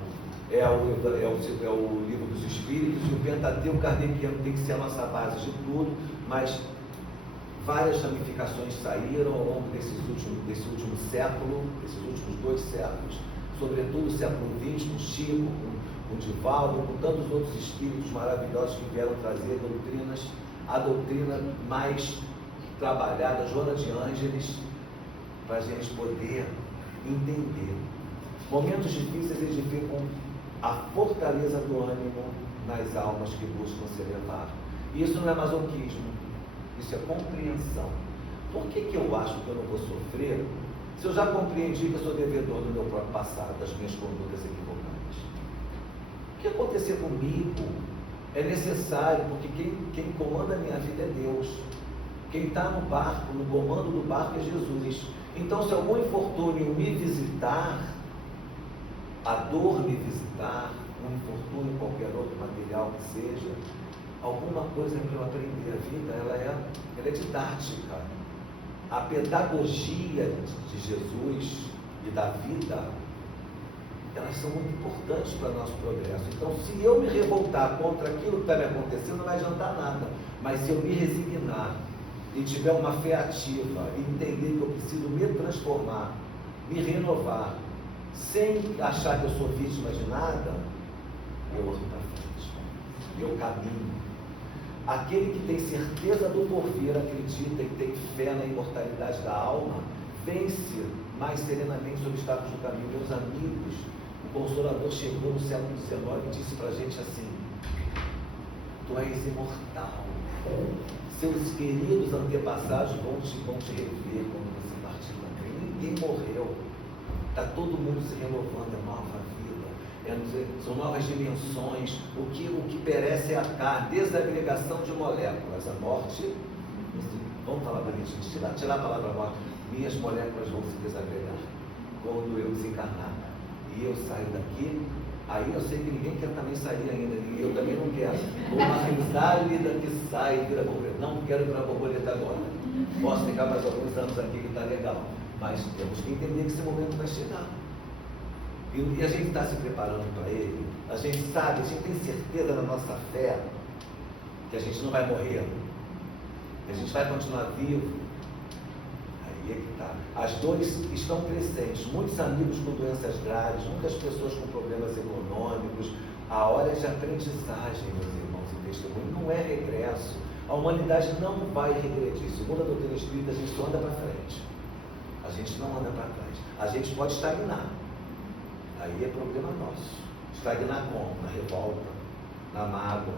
é o livro dos Espíritos, e o Pentateuco kardeciano tem que ser a nossa base de tudo, mas várias ramificações saíram ao longo desse último século, desses últimos 2 séculos, sobretudo o século XX, com Chico, com Divaldo, com tantos outros espíritos maravilhosos que vieram trazer a doutrina mais trabalhada, Joana de Ângeles, para a gente poder entender. Momentos difíceis edificam a fortaleza do ânimo nas almas que buscam se elevar. E isso não é masoquismo, isso é compreensão. Por que eu acho que eu não vou sofrer se eu já compreendi que eu sou devedor do meu próprio passado, das minhas condutas equivocadas? O que acontecer comigo é necessário, porque quem comanda a minha vida é Deus. Quem está no barco, no comando do barco é Jesus. Então, se algum infortúnio me visitar, a dor me visitar, um infortúnio, qualquer outro material que seja, alguma coisa para eu aprender. A vida, ela é didática. A pedagogia de Jesus e da vida, elas são muito importantes para o nosso progresso. Então, se eu me revoltar contra aquilo que está me acontecendo, não vai adiantar nada. Mas se eu me resignar e tiver uma fé ativa e entender que eu preciso me transformar, me renovar, sem achar que eu sou vítima de nada, eu ando para frente, eu caminho. Aquele que tem certeza do porvir, acredita e tem fé na imortalidade da alma, vence mais serenamente os obstáculos do caminho. Meus amigos, o Consolador chegou no século XIX e disse para a gente assim: tu és imortal. Seus queridos antepassados vão te rever quando você partir também. Ninguém morreu. Está todo mundo se renovando, é nova vida, são novas dimensões. O que perece é a carne, desagregação de moléculas. A morte, vamos falar bonitinho, tirar a palavra morte. Minhas moléculas vão se desagregar quando eu desencarnar. E eu saio daqui. Aí eu sei que ninguém quer também sair ainda, eu também não quero. Uma risálida que sai e vira borboleta. Não quero virar borboleta agora. Posso ficar mais alguns anos aqui que está legal. Mas temos que entender que esse momento vai chegar. E a gente está se preparando para ele. A gente sabe, a gente tem certeza na nossa fé que a gente não vai morrer. Que a gente vai continuar vivo. Aí é que está. As dores estão crescentes, muitos amigos com doenças graves, muitas pessoas com problemas econômicos. A hora de aprendizagem, meus irmãos e testemunhos, não é regresso. A humanidade não vai regredir. Segundo a doutrina espírita, a gente só anda para frente. A gente não anda para trás. A gente pode estagnar. Aí é problema nosso. Estagnar como? Na revolta, na mágoa,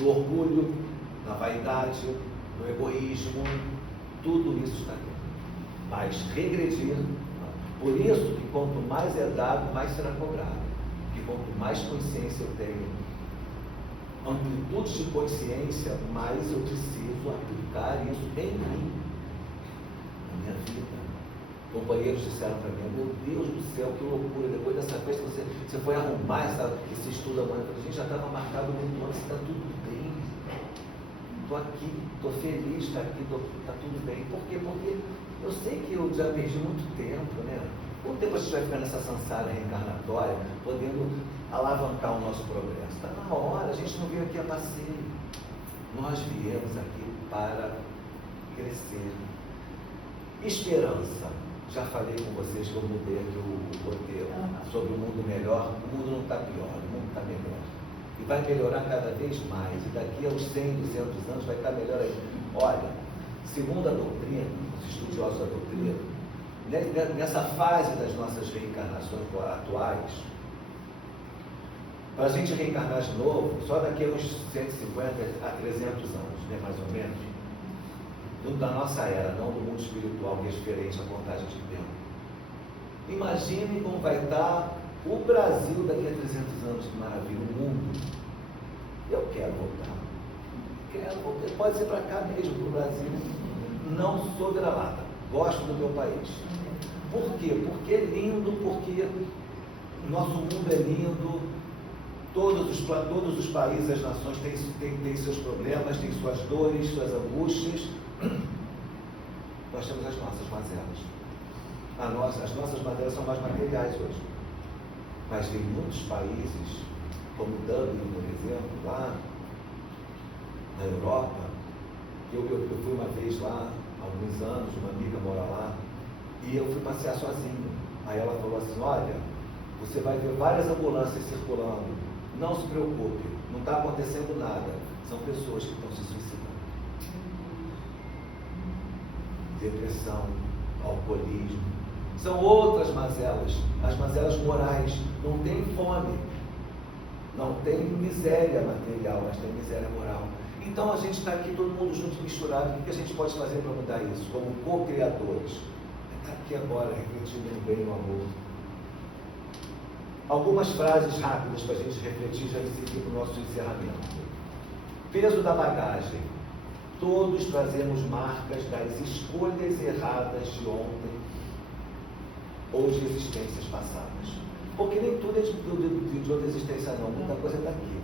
no orgulho, na vaidade, no egoísmo. Tudo isso está aqui. Mas regredir, não. Por isso que quanto mais é dado, mais será cobrado. Que quanto mais consciência eu tenho, amplitude de consciência, mais eu preciso aplicar isso em mim, na minha vida. Companheiros disseram para mim: meu Deus do céu, que loucura, depois dessa festa você foi arrumar esse estudo amanhã. A gente já estava marcado muito antes, está tudo bem. Estou aqui, estou feliz de estar aqui, está tudo bem. Por quê? Porque eu sei que eu já perdi muito tempo, né? Quanto tempo a gente vai ficar nessa samsara reencarnatória, podendo alavancar o nosso progresso? Está na hora, a gente não veio aqui a passeio. Nós viemos aqui para crescer. Esperança. Já falei com vocês que eu mudei aqui o roteiro sobre o mundo melhor. O mundo não está pior, o mundo está melhor. E vai melhorar cada vez mais. E daqui a uns 100, 200 anos vai estar melhor ainda. Olha, segundo a doutrina, os estudiosos da doutrina, nessa fase das nossas reencarnações atuais, para a gente reencarnar de novo, só daqui a uns 150 a 300 anos, né, mais ou menos, da nossa era, não do mundo espiritual, que é diferente a contagem de tempo. Imagine como vai estar o Brasil daqui a 300 anos, que maravilha, o mundo. Eu quero voltar. Pode ser para cá mesmo, para o Brasil. Não sou vira-lata, gosto do meu país. Por quê? Porque é lindo, porque nosso mundo é lindo. Todos os países, as nações têm seus problemas, têm suas dores, suas angústias. Nós temos as nossas mazelas. As nossas mazelas são mais materiais hoje. Mas tem muitos países, como Dublin, por exemplo, lá na Europa, eu fui uma vez lá, há alguns anos, uma amiga mora lá, e eu fui passear sozinho. Aí ela falou assim: olha, você vai ver várias ambulâncias circulando, não se preocupe, não está acontecendo nada, são pessoas que estão se suicidando. Depressão, alcoolismo, são outras mazelas, as mazelas morais. Não tem fome, não tem miséria material, mas tem miséria moral. Então a gente está aqui todo mundo junto, misturado. O que a gente pode fazer para mudar isso? Como co-criadores, está aqui agora, refletindo no bem e no amor. Algumas frases rápidas para a gente refletir, já seguir para o nosso encerramento. Peso da bagagem. Todos trazemos marcas das escolhas erradas de ontem ou de existências passadas. Porque nem tudo é de outra existência não, muita coisa está aqui.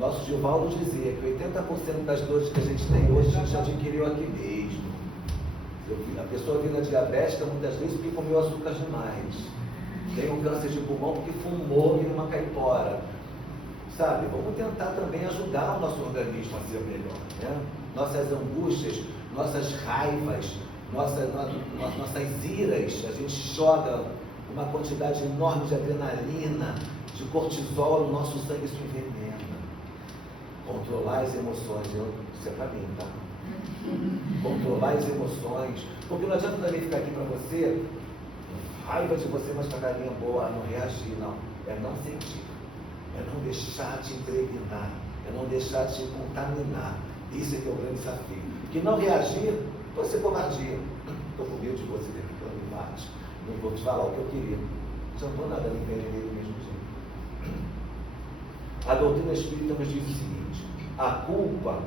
Nosso Divaldo dizia que 80% das dores que a gente tem hoje, a gente já adquiriu aqui mesmo. A pessoa vira diabética muitas vezes porque comeu açúcar demais. Tem um câncer de pulmão porque fumou e numa caipora. Sabe, vamos tentar também ajudar o nosso organismo a ser melhor, né? Nossas angústias, nossas raivas, nossas iras, a gente joga uma quantidade enorme de adrenalina, de cortisol no nosso sangue, isso envenena. Controlar as emoções, isso é para mim, tá? Controlar as emoções, porque não adianta também ficar aqui para você, raiva de você, mas com a carinha boa, não reagir, não. É não sentir, é não deixar te impregnar, é não deixar te contaminar. Isso é que é o grande desafio. Que não reagir, pode ser covardia. Estou com medo de você, porque não me bate. Não vou te falar o que eu queria. Já não estou nada me entender do mesmo jeito. A doutrina espírita nos diz o seguinte: a culpa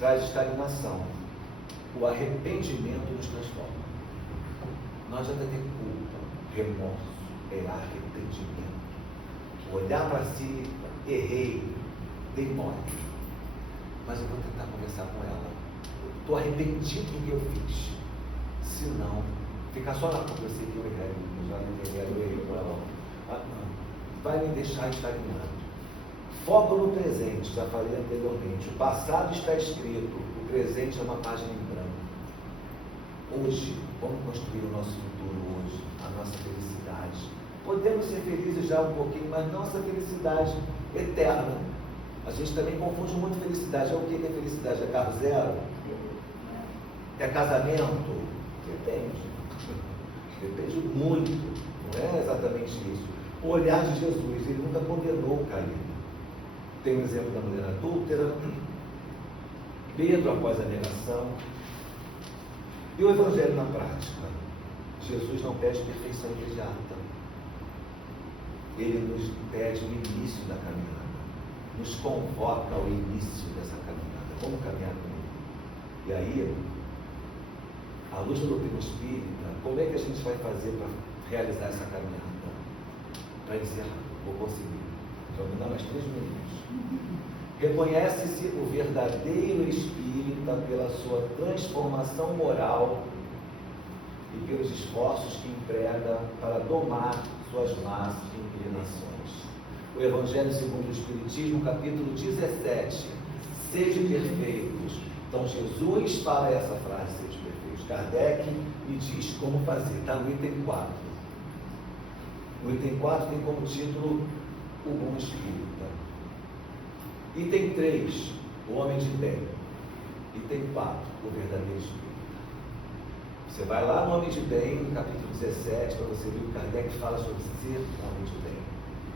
traz estagnação, o arrependimento nos transforma. Não adianta ter culpa, remorso, é arrependimento. Olhar para si, errei, dei mole. Mas eu vou tentar conversar com ela. Estou arrependido do que eu fiz. Se não, ficar só na culpa, eu sei que eu errei, eu já não errei com ela. Não. Vai me deixar estagnado. Foco no presente, já falei anteriormente. O passado está escrito, o presente é uma página em branco. Hoje, vamos construir o nosso futuro hoje, a nossa felicidade. Podemos ser felizes já um pouquinho, mas nossa felicidade eterna. A gente também confunde muito felicidade. É o que é felicidade? É carro zero? É casamento? Depende. Depende muito. Não é exatamente isso. O olhar de Jesus, ele nunca condenou o caído. Tem o exemplo da mulher adúltera, Pedro após a negação. E o Evangelho na prática? Jesus não pede perfeição imediata. Ele nos pede o início da caminhada. Nos convoca ao início dessa caminhada. Vamos caminhar com ele. E aí, à luz da doutrina espírita, como é que a gente vai fazer para realizar essa caminhada? Para encerrar, vou conseguir. Então, me dá mais 3 minutos. Reconhece-se o verdadeiro espírita pela sua transformação moral e pelos esforços que emprega para domar suas más inclinações. O Evangelho segundo o Espiritismo, capítulo 17. Sede perfeitos. Então Jesus fala essa frase, sede perfeitos. Kardec me diz como fazer. Está no item 4. O item 4 tem como título o bom espírita. Item 3, o homem de bem. Item 4, o verdadeiro espírita. Você vai lá no homem de bem, no capítulo 17, para você ver o Kardec fala sobre ser homem de bem.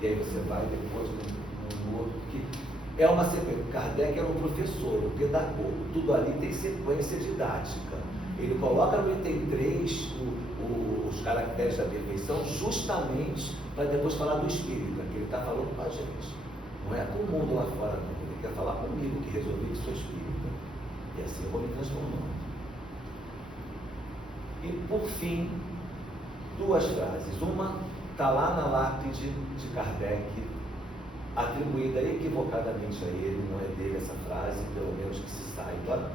E aí você vai depois no outro, que é uma sequência. Kardec era um professor, um pedagogo, tudo ali tem sequência didática. Ele coloca no item 3 os caracteres da perfeição, justamente para depois falar do espírita, que ele está falando com a gente. Não é com o mundo lá fora, não. Ele quer falar comigo, que resolvi que sou espírita. E assim eu vou me transformando. E por fim, 2 frases. Uma está lá na lápide de Kardec, atribuída equivocadamente a ele, não é dele essa frase, pelo menos que se saiba,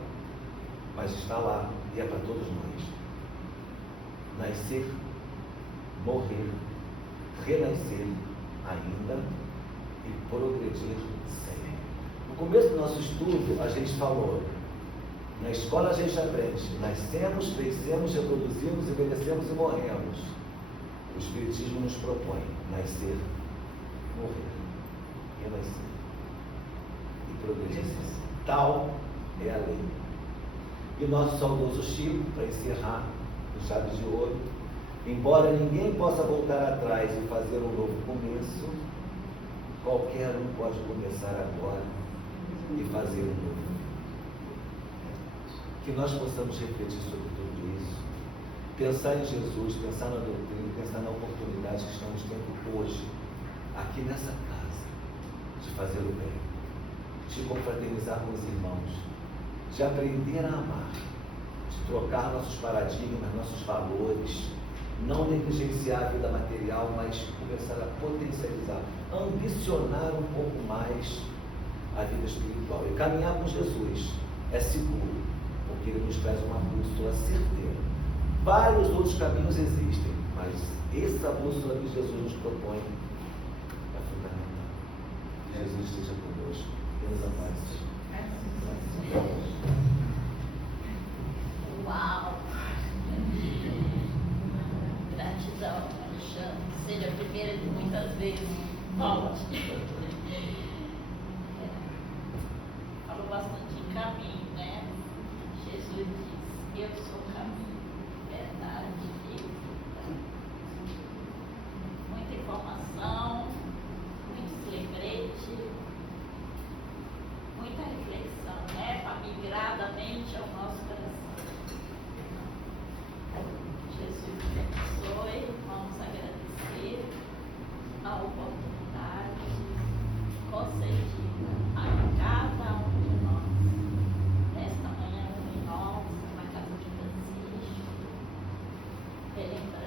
mas está lá e é para todos nós. Nascer, morrer, renascer ainda e progredir sempre. No começo do nosso estudo, a gente falou, na escola a gente aprende, nascemos, crescemos, reproduzimos, envelhecemos e morremos. O Espiritismo nos propõe nascer, morrer, renascer e progredir sempre. Tal é a lei. E nosso saudoso Chico, para encerrar o chave de ouro, embora ninguém possa voltar atrás e fazer um novo começo, qualquer um pode começar agora e fazer um novo. Que nós possamos refletir sobre tudo isso, pensar em Jesus, pensar na doutrina, pensar na oportunidade que estamos tendo hoje, aqui nessa casa, de fazer o bem, de confraternizar com os irmãos, de aprender a amar, de trocar nossos paradigmas, nossos valores, Não negligenciar a vida material, mas começar a potencializar, ambicionar um pouco mais a vida espiritual. E caminhar com Jesus é seguro, porque ele nos traz uma bússola certeira. Vários outros caminhos existem, mas essa bússola que Jesus nos propõe é fundamental. Jesus esteja conosco. Deus abençoe. Uau! Gratidão, Alexandre. Seja a primeira de muitas vezes. Volte. Falou bastante em caminho, né? Jesus diz: Eu sou o caminho, verdade e vida. Muita informação, muitos lembretes, muita reflexão, né? Famigradamente ao nosso coração. Jesus abençoe, vamos agradecer a oportunidade concedida a cada um de nós, nesta manhã luminosa, na casa de Francisco, relembrar